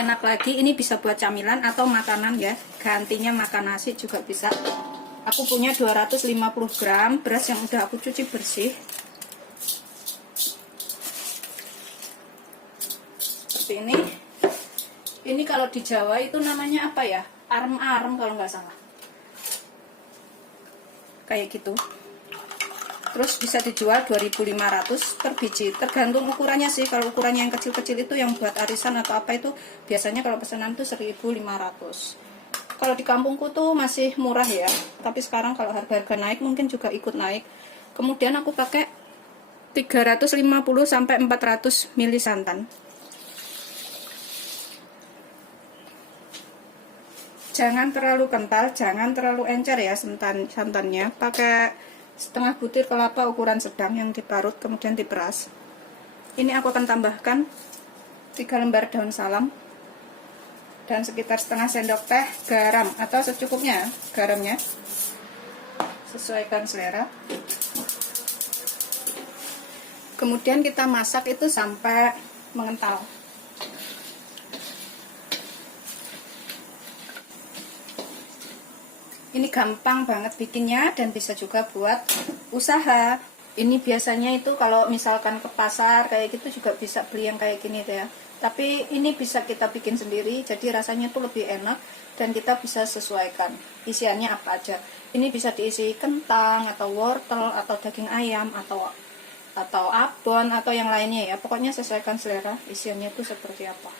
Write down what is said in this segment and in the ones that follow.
enak lagi. Ini bisa buat camilan atau makanan ya, gantinya makan nasi juga bisa. Aku punya 250 gram beras yang udah aku cuci bersih. Seperti ini. Ini kalau di Jawa itu namanya apa ya? Arem-arem kalau nggak salah. Kayak gitu. Terus bisa dijual 2.500 per biji, tergantung ukurannya sih. Kalau ukurannya yang kecil-kecil itu yang buat arisan atau apa itu biasanya kalau pesanan itu 1.500. Kalau di kampungku tuh masih murah ya, tapi sekarang kalau harga-harga naik mungkin juga ikut naik. Kemudian aku pakai 350 sampai 400 ml santan. Jangan terlalu kental, jangan terlalu encer ya santannya. Pakai setengah butir kelapa ukuran sedang yang diparut kemudian diperas. Ini aku akan tambahkan 3 lembar daun salam dan sekitar setengah sendok teh garam atau secukupnya garamnya, sesuaikan selera. Kemudian kita masak itu sampai mengental. Ini gampang banget bikinnya dan bisa juga buat usaha. Ini biasanya itu kalau misalkan ke pasar kayak gitu juga bisa beli yang kayak gini ya. Tapi ini bisa kita bikin sendiri, jadi rasanya tuh lebih enak dan kita bisa sesuaikan isiannya apa aja. Ini bisa diisi kentang atau wortel atau daging ayam atau abon atau yang lainnya ya. Pokoknya sesuaikan selera isiannya tuh seperti apa.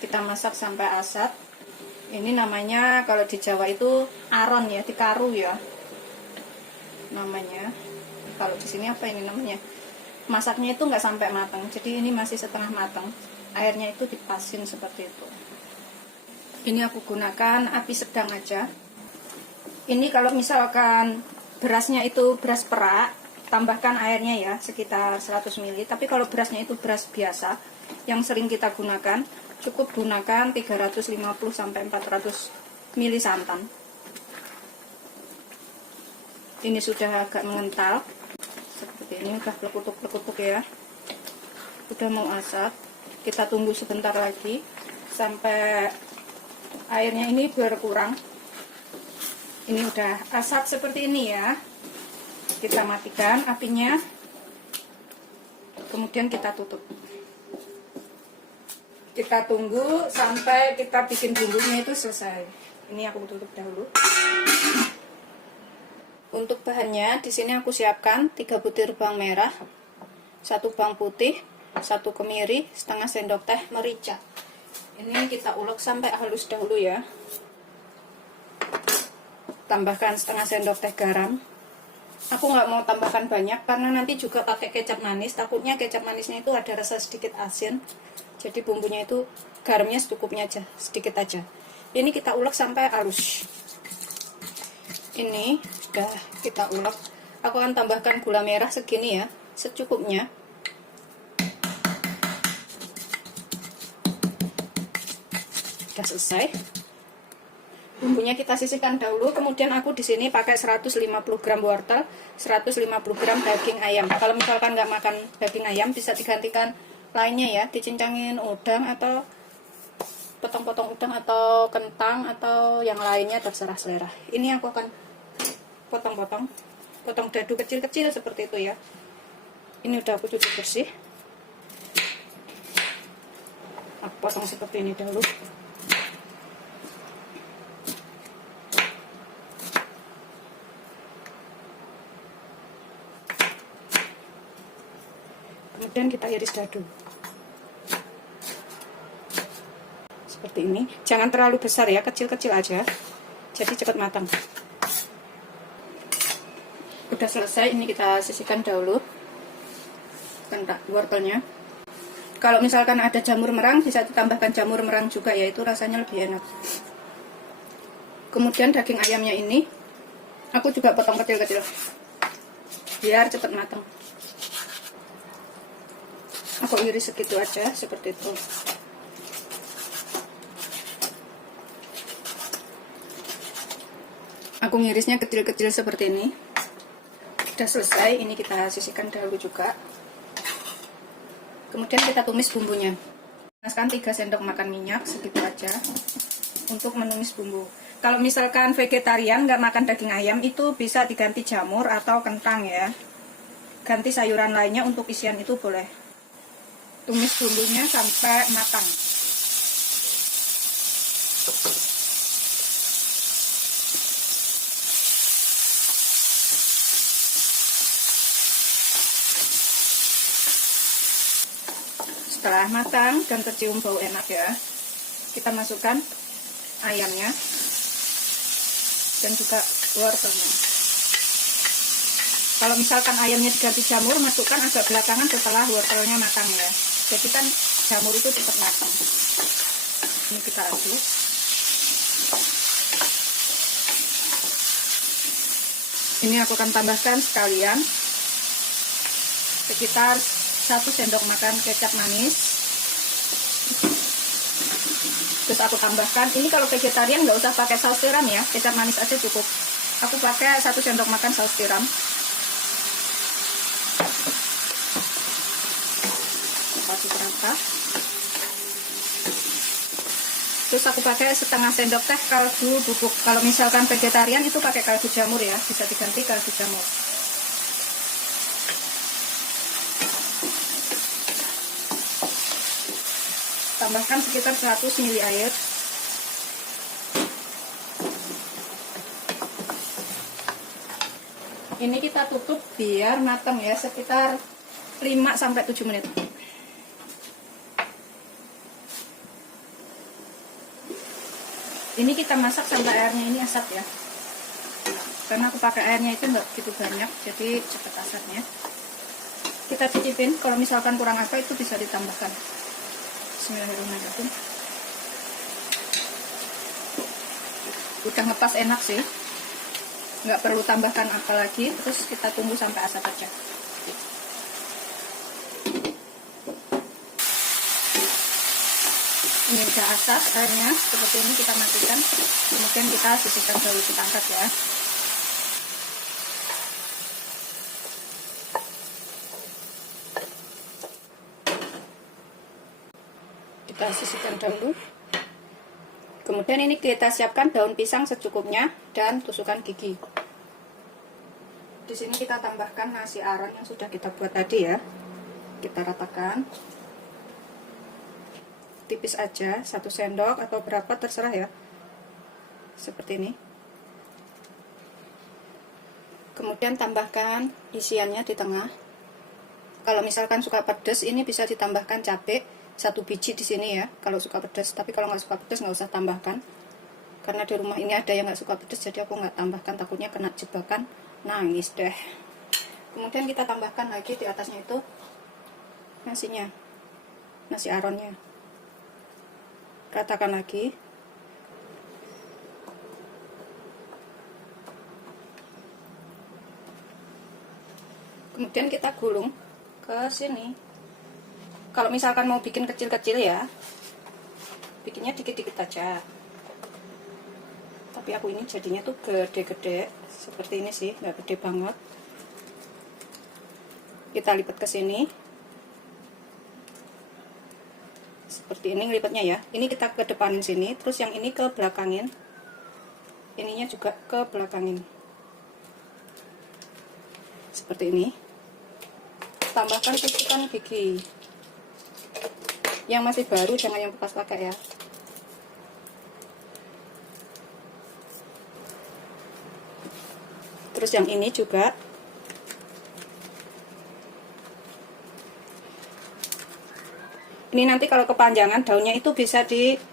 Kita masak sampai asat. Ini namanya kalau di Jawa itu aron ya, dikaru ya namanya. Kalau di sini apa ini namanya? Masaknya itu nggak sampai matang, jadi ini masih setengah matang. Airnya itu dipasin seperti itu. Ini aku gunakan api sedang aja. Ini kalau misalkan berasnya itu beras perak, tambahkan airnya ya sekitar 100 ml. Tapi kalau berasnya itu beras biasa yang sering kita gunakan, cukup gunakan 350 sampai 400 ml santan. Ini sudah agak mengental. Seperti ini udah lekutuk-lekutuk ya. Udah mau asap. Kita tunggu sebentar lagi sampai airnya ini berkurang. Ini udah asap seperti ini ya. Kita matikan apinya. Kemudian kita tutup. Kita tunggu sampai kita bikin bumbunya itu selesai. Ini aku tutup dahulu. Untuk bahannya di sini aku siapkan 3 butir bawang merah, 1 bawang putih, 1 kemiri, setengah sendok teh merica. Ini kita ulek sampai halus dahulu ya. Tambahkan setengah sendok teh garam. Aku nggak mau tambahkan banyak karena nanti juga pakai kecap manis. Takutnya kecap manisnya itu ada rasa sedikit asin. Jadi bumbunya itu garamnya secukupnya aja, sedikit aja. Ini kita ulek sampai halus. Ini sudah kita ulek. Aku akan tambahkan gula merah segini ya, secukupnya. Sudah selesai. Bumbunya kita sisihkan dahulu. Kemudian aku di sini pakai 150 gram wortel, 150 gram daging ayam. Kalau misalkan nggak makan daging ayam bisa digantikan lainnya ya, dicincangin udang atau potong-potong udang atau kentang atau yang lainnya, terserah selera. Ini aku akan potong dadu kecil-kecil seperti itu ya. Ini udah aku cuci bersih. Aku potong seperti ini dahulu. Kemudian kita iris dadu. Seperti ini. Jangan terlalu besar ya, kecil-kecil aja. Jadi cepat matang. Udah selesai, ini kita sisihkan dahulu wortelnya. Kalau misalkan ada jamur merang bisa ditambahkan jamur merang juga ya, itu rasanya lebih enak. Kemudian daging ayamnya ini aku juga potong kecil-kecil biar cepat matang. Aku iris segitu aja seperti itu. Aku ngirisnya kecil-kecil seperti ini. Sudah selesai, ini kita sisihkan dahulu juga. Kemudian kita tumis bumbunya. Panaskan 3 sendok makan minyak, segitu aja untuk menumis bumbu. Kalau misalkan vegetarian nggak makan daging ayam, itu bisa diganti jamur atau kentang ya. Ganti sayuran lainnya untuk isian itu boleh. Tumis bumbunya sampai matang. Setelah matang dan tercium bau enak ya, kita masukkan ayamnya dan juga wortelnya. Kalau misalkan ayamnya diganti jamur, masukkan agak belakangan setelah wortelnya matang ya. Jadi kan jamur itu cepat matang. Ini kita aduk. Ini aku akan tambahkan sekalian sekitar 1 sendok makan kecap manis. Terus aku tambahkan, ini kalau vegetarian nggak usah pakai saus tiram ya, kecap manis aja cukup. Aku pakai 1 sendok makan saus tiram. Aduk rata. Terus aku pakai setengah sendok teh kaldu bubuk. Kalau misalkan vegetarian itu pakai kaldu jamur ya, bisa diganti kaldu jamur. Tambahkan sekitar 100 ml air. Ini kita tutup biar matang ya, sekitar 5-7 menit. Ini kita masak sampai airnya ini asap ya. Karena aku pakai airnya itu enggak begitu banyak, jadi cepat asapnya. Kita cicipin, kalau misalkan kurang apa itu bisa ditambahkan. Bismillahirrahmanirrahim. Udah ngepas enak sih, nggak perlu tambahkan apa lagi. Terus kita tunggu sampai asap aja. Ini udah asap airnya, seperti ini kita matikan. Kemudian kita sisihkan dulu, kita angkat ya. Kita sisihkan dahulu. Kemudian ini kita siapkan daun pisang secukupnya dan tusukan gigi. Di sini kita tambahkan nasi aron yang sudah kita buat tadi ya. Kita ratakan. Tipis aja, 1 sendok atau berapa terserah ya. Seperti ini. Kemudian tambahkan isiannya di tengah. Kalau misalkan suka pedas, ini bisa ditambahkan cabai 1 biji di sini ya, kalau suka pedas. Tapi kalau nggak suka pedas nggak usah tambahkan, karena di rumah ini ada yang nggak suka pedas, jadi aku nggak tambahkan, takutnya kena jebakan nangis deh. Kemudian kita tambahkan lagi di atasnya itu nasinya, nasi aronnya. Ratakan lagi. Kemudian kita gulung ke sini. Kalau misalkan mau bikin kecil-kecil ya, bikinnya dikit-dikit aja. Tapi aku ini jadinya tuh gede-gede, seperti ini sih, nggak gede banget. Kita lipat ke sini, seperti ini ngelipatnya ya. Ini kita ke depanin sini, terus yang ini ke belakangin, ininya juga ke belakangin, seperti ini. Tambahkan tusukan gigi. Yang masih baru, jangan yang bekas pakai ya. Terus yang ini juga. Ini nanti kalau kepanjangan daunnya itu bisa digunting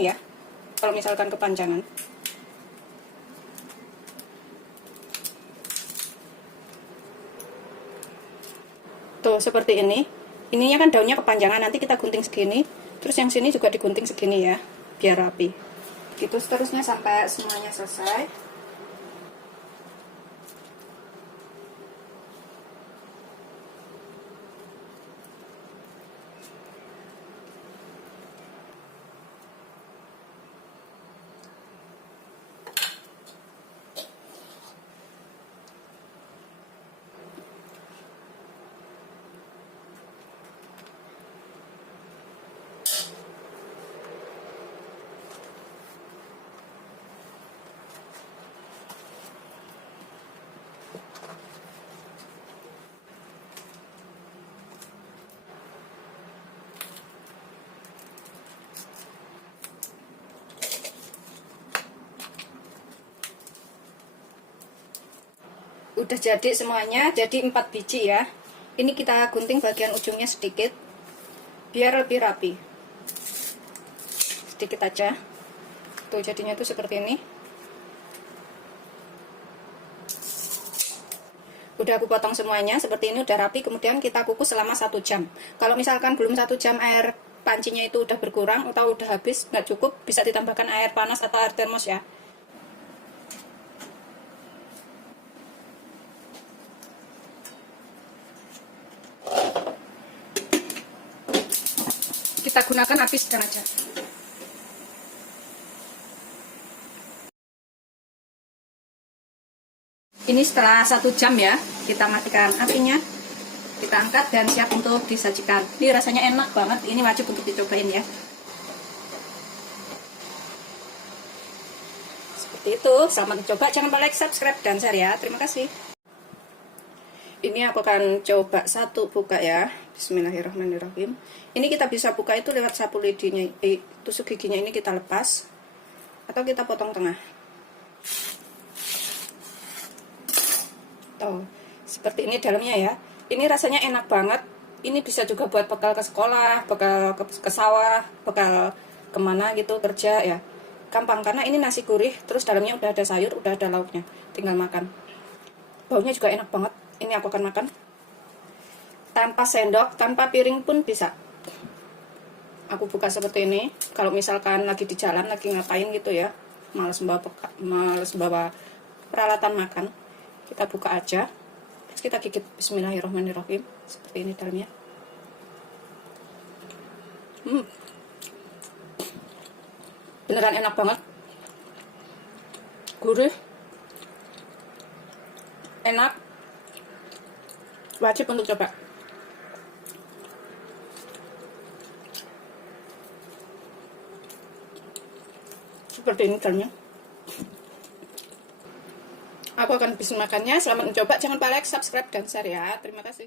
ya. Kalau misalkan kepanjangan. Tuh seperti ini. Ininya kan daunnya kepanjangan, nanti kita gunting segini. Terus yang sini juga digunting segini ya, biar rapi. Gitu seterusnya sampai semuanya selesai. Udah jadi semuanya, jadi 4 biji ya. Ini kita gunting bagian ujungnya sedikit biar lebih rapi. Sedikit aja. Tuh jadinya tuh seperti ini. Udah aku potong semuanya seperti ini, udah rapi. Kemudian kita kukus selama 1 jam. Kalau misalkan belum 1 jam air pancinya itu udah berkurang atau udah habis, nggak cukup, bisa ditambahkan air panas atau air termos ya. Kita gunakan api sedang aja. Ini setelah 1 jam ya, kita matikan apinya, kita angkat dan siap untuk disajikan. Ini rasanya enak banget, ini wajib untuk dicobain ya. Seperti itu, selamat mencoba, jangan lupa like, subscribe, dan share ya. Terima kasih. Ini aku akan coba satu buka ya. Bismillahirrahmanirrahim. Ini kita bisa buka itu lewat sapu lidinya, tusuk giginya ini kita lepas atau kita potong tengah. Tuh, seperti ini dalamnya ya. Ini rasanya enak banget. Ini bisa juga buat bekal ke sekolah, bekal ke sawah, bekal kemana gitu kerja ya. Gampang karena ini nasi gurih, terus dalamnya udah ada sayur, udah ada lauknya. Tinggal makan. Baunya juga enak banget. Ini aku akan makan tanpa sendok, tanpa piring pun bisa. Aku buka seperti ini. Kalau misalkan lagi di jalan, lagi ngapain gitu ya, males bawa peralatan makan, kita buka aja. Terus kita gigit. Bismillahirrahmanirrahim. Seperti ini dalamnya. Beneran enak banget. Gurih. Enak. Wajib untuk coba. Seperti ini dalamnya. Aku akan bisa makannya. Selamat mencoba. Jangan lupa like, subscribe, dan share ya. Terima kasih.